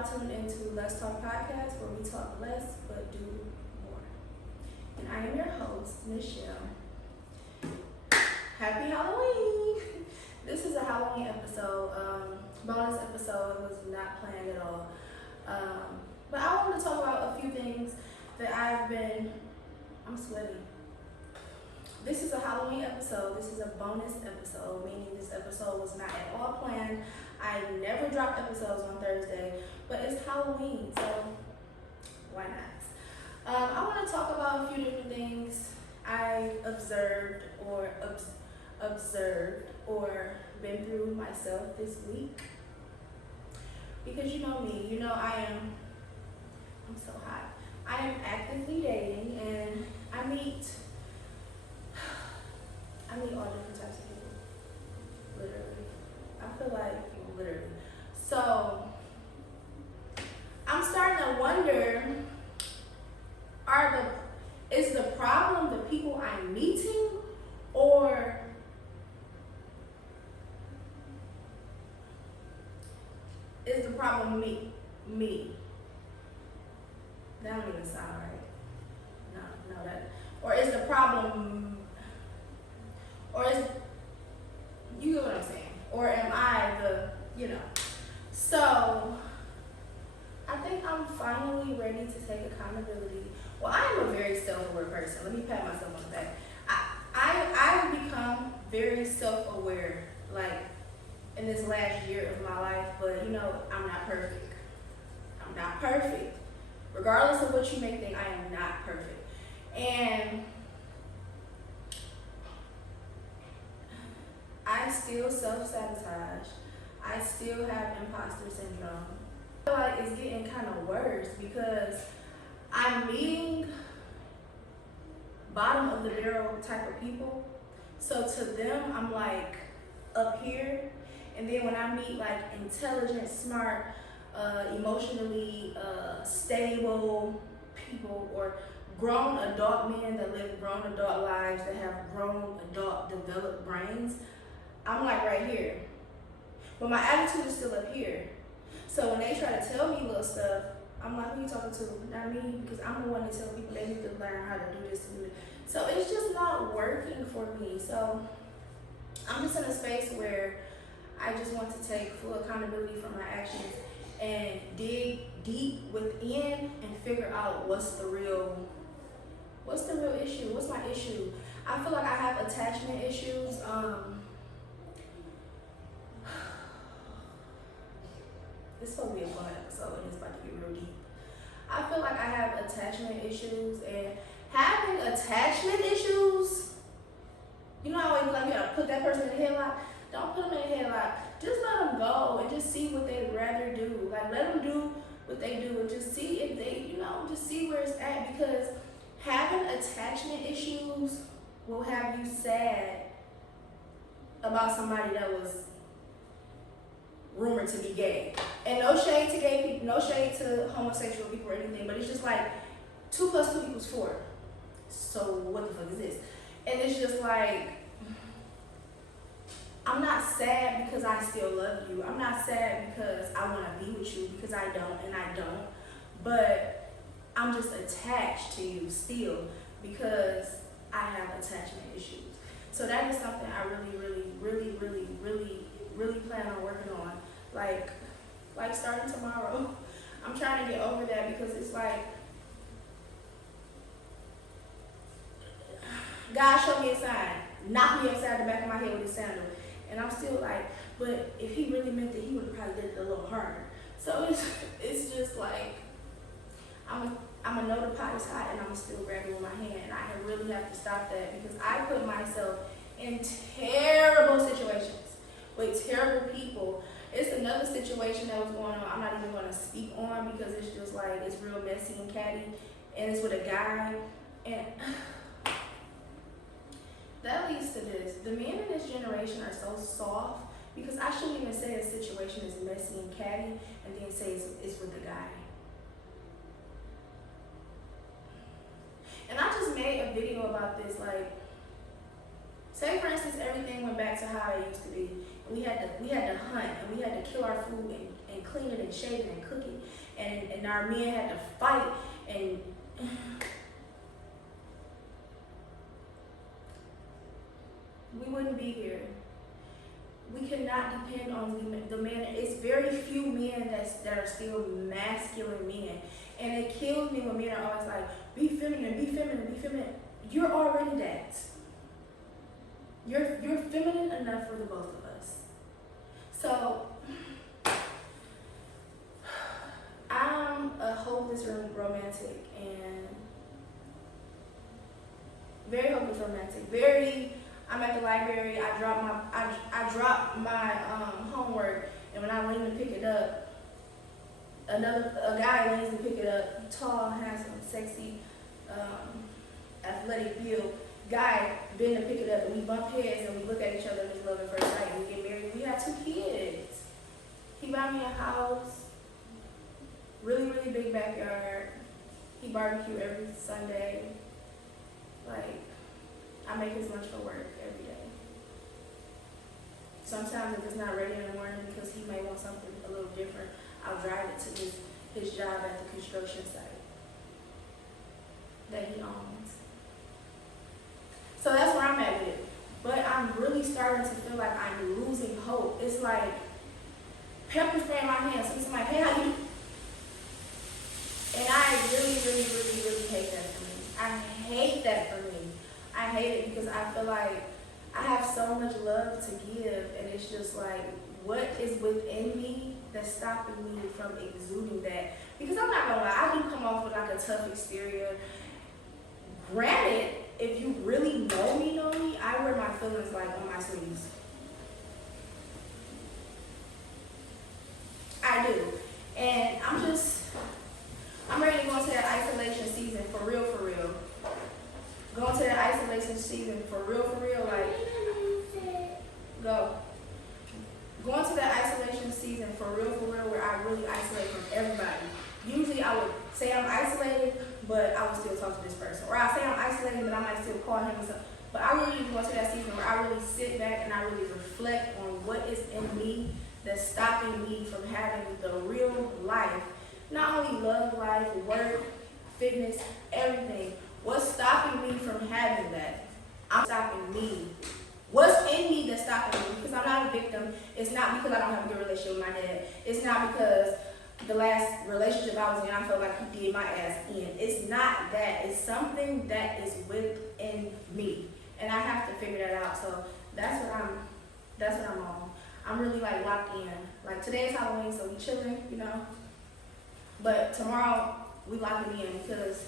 now tuned into Let's Talk Podcast, where we talk less but do more. And I am your host, Michelle. Happy Halloween! This is a Halloween episode, bonus episode. It was not planned at all. But I wanted to talk about a few things that I'm sweating. This is a Halloween episode. This is a bonus episode, meaning this episode was not at all planned. I never drop episodes on Thursday, but it's Halloween, so why not? I want to talk about a few different things I observed or been through myself this week. Because you know me, I'm so hot. I am actively dating, and I meet all different types of people, literally. I feel like literally. So I'm starting to wonder, is the problem the people I'm meeting, or is the problem me? That don't even sound right. No, that. Or is the problem, you get what I'm saying? Or am I So, I think I'm finally ready to take accountability. Well, I am a very self-aware person. Let me pat myself on the back. I've become very self-aware, like, in this last year of my life, but I'm not perfect. I'm not perfect. Regardless of what you may think, I am not perfect. And I still self-sabotage. I still have imposter syndrome. I feel like it's getting kind of worse because I'm meeting bottom of the barrel type of people. So to them, I'm like up here. And then when I meet like intelligent, smart, emotionally stable people, or grown adult men that live grown adult lives, that have grown adult developed brains, I'm like right here. But my attitude is still up here. So when they try to tell me little stuff, I'm like, who you talking to? Not me, because I'm the one that tell people they need to learn how to do this and do it. So it's just not working for me. So I'm just in a space where I just want to take full accountability for my actions and dig deep within and figure out what's the real issue? What's my issue? I feel like I have attachment issues. It's supposed to be a fun episode, and it's about to get real deep. I feel like I have attachment issues, and having attachment issues, I always like, you gotta put that person in a headlock. Don't put them in a headlock. Just let them go and just see what they'd rather do. Like, let them do what they do and just see if they, just see where it's at. Because having attachment issues will have you sad about somebody that was rumored to be gay. And no shade to gay people, no shade to homosexual people or anything, but it's just like 2 + 2 = 4. So what the fuck is this? And it's just like, I'm not sad because I still love you. I'm not sad because I want to be with you, because I don't, and I don't. But I'm just attached to you still because I have attachment issues. So that is something I really plan on working on. Like starting tomorrow. I'm trying to get over that because it's like, God showed me a sign. Knocked me upside the back of my head with his sandal. And I'm still like, but if he really meant it, he would have probably did it a little harder. So it's just like, I'm gonna know the pot is hot, and I'm gonna still grab it with my hand. And I really have to stop that, because I put myself in terrible situations with terrible people. It's another situation that was going on I'm not even gonna speak on, because it's just like, it's real messy and catty, and it's with a guy. And that leads to this. The men in this generation are so soft, because I shouldn't even say a situation is messy and catty and then say it's with a guy. And I just made a video about this, like, say for instance everything went back to how it used to be. We had to hunt, and we had to kill our food and clean it and shave it and cook it. and our men had to fight, and we wouldn't be here. We cannot depend on the men. It's very few men that are still masculine men. And it kills me when men are always like, be feminine, be feminine, be feminine. You're already that. You're feminine enough for the both of us. So, I'm a hopeless romantic, and very hopeless romantic. I'm at the library. I drop my homework, and when I lean to pick it up, a guy leans to pick it up. Tall, handsome, sexy, athletic build guy bend to pick it up, and we bump heads and we look at each other and it's love at first sight. And we get married. We have 2 kids. He bought me a house, really big backyard. He barbecue every Sunday. Like, I make his lunch for work every day. Sometimes if it's not ready in the morning because he may want something a little different, I'll drive it to his job at the construction site that he owns. So that's where I'm at with it. But I'm really starting to feel like I'm losing hope. It's like pepper spray in my hands. So somebody, hey, how you? And I really hate that for me. I hate that for me. I hate it because I feel like I have so much love to give, and it's just like, what is within me that's stopping me from exuding that? Because I'm not gonna lie, I do come off with like a tough exterior. Granted, if you really know me, I wear my feelings like on my sleeves. I do. And I'm ready to go into that isolation season for real. Going to that isolation season for real, like, going to that isolation season for real, where I really isolate from everybody. Usually I would say I'm isolated, but I would still talk to this person. Or I'll say I'm isolated, but I might still call him or something. But I really need to go to that season where I really sit back and I really reflect on what is in me that's stopping me from having the real life. Not only love life, work, fitness, everything. What's stopping me from having that? I'm stopping me. What's in me that's stopping me? Because I'm not a victim. It's not because I don't have a good relationship with my dad. It's not because the last relationship I was in, I felt like he did my ass in. It's not that. It's something that is within me. And I have to figure that out. So that's what I'm on. I'm really like locked in. Like today is Halloween, so we chilling, But tomorrow we lock it in because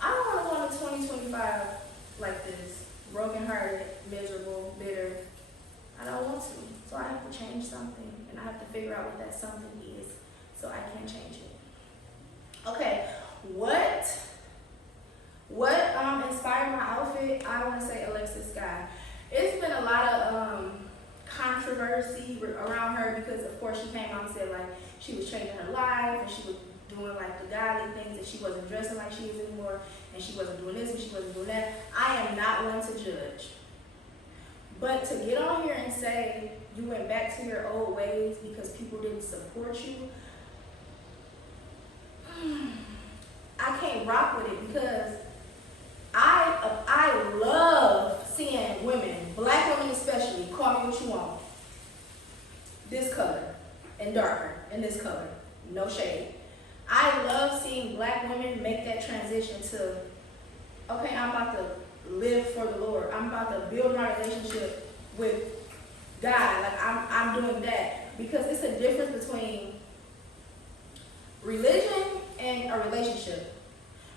I don't want to go into 2025 like this. Broken-hearted, miserable, bitter. I don't want to. So I have to change something. And I have to figure out what that something is so I can change it. Okay, what inspired my outfit? I want to say Alexis Sky. It's been a lot of controversy around her because, of course, she came out and said, like, she was changing her life and she was doing, like, the godly things, that she wasn't dressing like she is anymore, and she wasn't doing this and she wasn't doing that. I am not one to judge. But to get on here and say you went back to your old ways because people didn't support you, I can't rock with it because I love seeing women, black women especially, call me what you want. This color and darker and this color, no shade. I love seeing black women make that transition to, okay, I'm about to live for the Lord. I'm about to build my relationship with God. Like I'm doing that because it's a difference between religion and a relationship.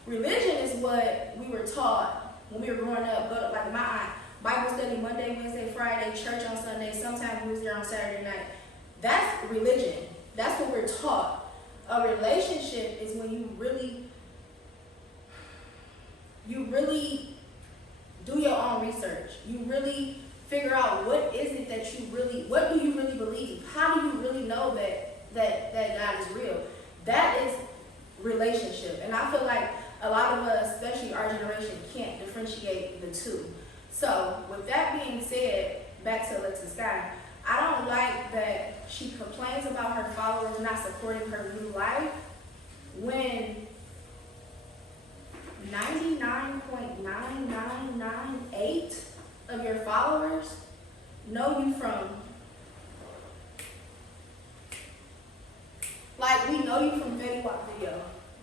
Religion is what we were taught when we were growing up, but like my aunt, Bible study Monday, Wednesday, Friday, church on Sunday, sometimes we was there on Saturday night. That's religion. That's what we're taught. A relationship is when you really do your own research. You really figure out what do you really believe? How do you really know that God is real? That is relationship. And I feel like a lot of us, especially our generation, can't differentiate the two. So with that being said, back to Alexis Sky, I don't like that she complains about her followers not supporting her new life when Like, we know you from Fetty Wap video,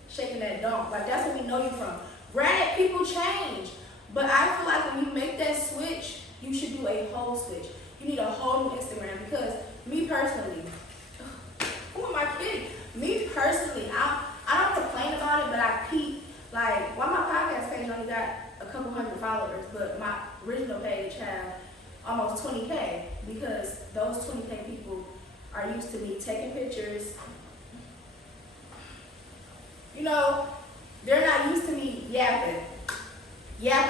shaking that dunk. Like, that's what we know you from. Granted, people change, but I feel like when you make that switch, you should do a whole switch. You need a whole new Instagram, because me personally, who am I kidding? Me personally, I don't complain about it, but I peep. Like, why my podcast page only got a couple hundred followers, but my original page have almost 20K, because those 20K people are used to me taking pictures. You know, they're not used to me yapping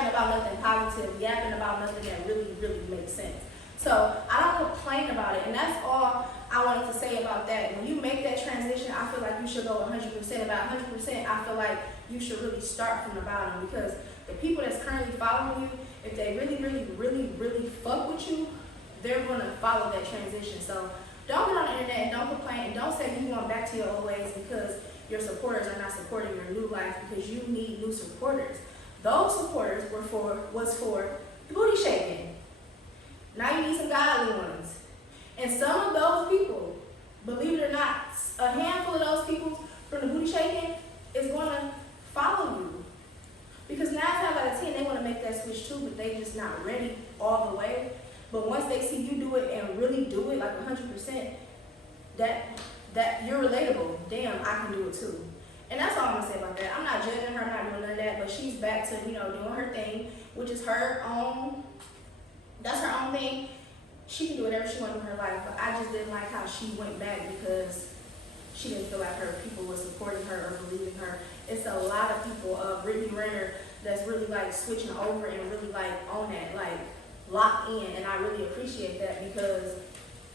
about nothing positive, yapping about nothing that really, really makes sense. So I don't complain about it, and that's all I wanted to say about that. When you make that transition, I feel like you should go 100%. About 100%, I feel like you should really start from the bottom, because the people that's currently following you, if they really, really, really, really fuck with you, they're going to follow that transition. So don't get on the internet and don't complain, and don't say you want back to your old ways because your supporters are not supporting your new life, because you need new supporters. Those supporters was for booty shaking. Now you need some godly ones. And some of those people, believe it or not, a handful of those people from the booty shaking is going to follow you. Because 9 times out of 10, they want to make that switch too, but they just not ready all the way. But once they see you do it and really do it, like 100%, that you're relatable. Damn, I can do it too. And that's all I'm gonna say about that. I'm not judging her, I'm not doing none of that, but she's back to, doing her thing, which is her own, that's her own thing. She can do whatever she wants in her life, but I just didn't like how she went back, because she didn't feel like her people were supporting her or believing her. It's a lot of people, Brittany Renner, that's really like switching over and really like on that, like locked in, and I really appreciate that, because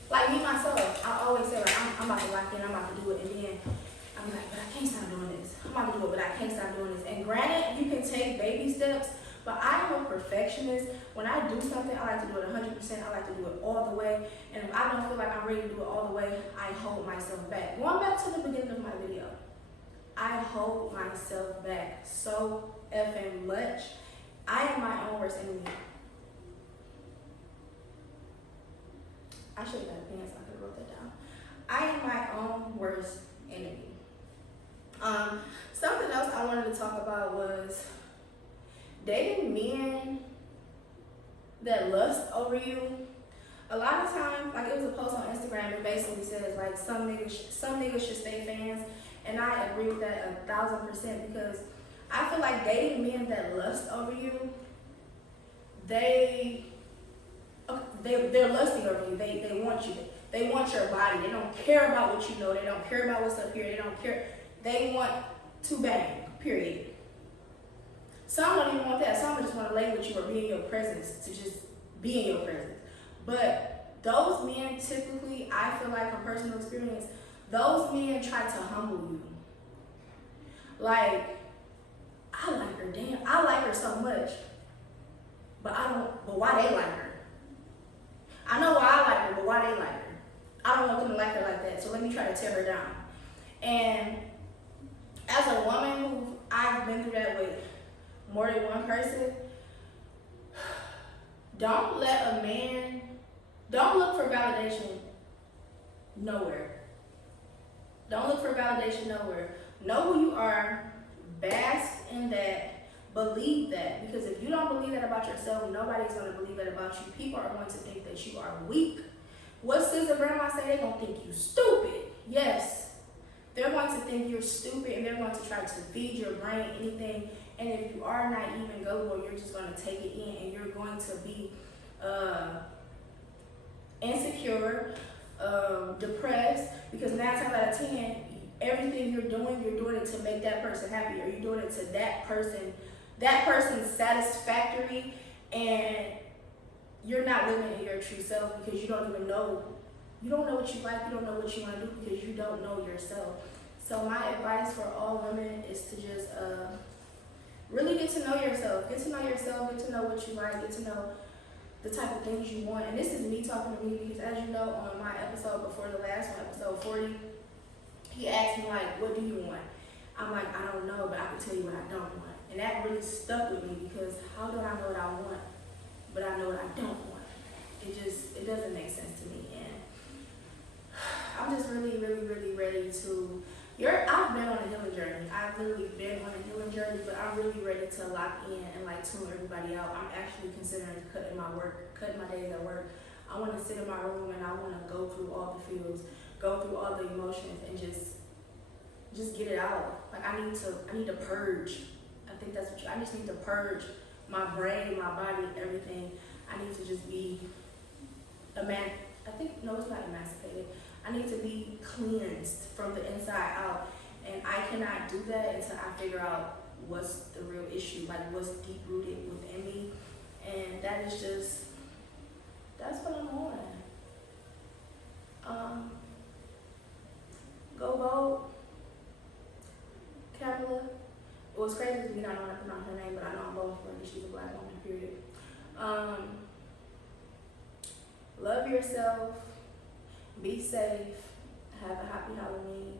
like me myself, I always say like I'm about to lock in, I'm about to do it, and then I'm like, but I can't stop doing this. I'm about to do it, but I can't stop doing this. And granted, you can take baby steps, but I am a perfectionist. When I do something, I like to do it 100%. I like to do it all the way. And if I don't feel like I'm ready to do it all the way, I hold myself back. Going back to the beginning of my video, I hold myself back so effing much. I am my own worst enemy. I should have got a pen so I could have wrote that down. I am my own worst enemy. Something else I wanted to talk about was dating men that lust over you. A lot of times, like, it was a post on Instagram that basically says like some niggas should stay fans, and I agree with that 1000%, because I feel like dating men that lust over you, they're lusting over you. They want you. They want your body. They don't care about what you know. They don't care about what's up here. They don't care. They want to bang, period. Some don't even want that. Some just want to lay with you or be in your presence, to just be in your presence. But those men typically, I feel like from personal experience, those men try to humble you. Like, I like her, damn, I like her so much. But why they like her? I know why I like her, but why they like her? I don't want them to like her like that, so let me try to tear her down. And as a woman who I've been through that with more than one person, don't look for validation nowhere. Don't look for validation nowhere. Know who you are, bask in that, believe that. Because if you don't believe that about yourself, nobody's going to believe that about you. People are going to think that you are weak. What sister grandma say? They're going to think you stupid. Yes. They're going to think you're stupid, and they're going to try to feed your brain anything. And if you are naive and gullible, you're just going to take it in, and you're going to be insecure, depressed, because 9 times out of 10, everything you're doing it to make that person happy, or you're doing it to that person's satisfactory, and you're not living in your true self, because you don't what you like, you don't know what you want to do, because you don't know yourself. So my advice for all women is to just really get to know yourself. Get to know yourself, get to know what you like, get to know the type of things you want. And this is me talking to me, because as you know, on my episode before the last one, episode 40, he asked me like, what do you want? I'm like, I don't know, but I can tell you what I don't want. And that really stuck with me, because how do I know what I want, but I know what I don't want? It doesn't make sense to me. And I'm just really, really, really ready to I've been on a healing journey. I've literally been on a healing journey, but I'm really ready to lock in and like tune everybody out. I'm actually considering cutting my days at work. I want to sit in my room and I want to go through all the feels, go through all the emotions, and just get it out. Like I need to purge. I think that's what I just need to purge my brain, my body, everything. I need to just be I think no, it's not emancipated. I need to be cleansed from the inside out, and I cannot do that until I figure out what's the real issue, like what's deep rooted within me, and that's what I'm on. Go vote, Kamala. It was crazy to me not knowing how to pronounce her name, but I know I'm voting for her because she's a black woman. Period. Love yourself. Be safe. Have a happy Halloween.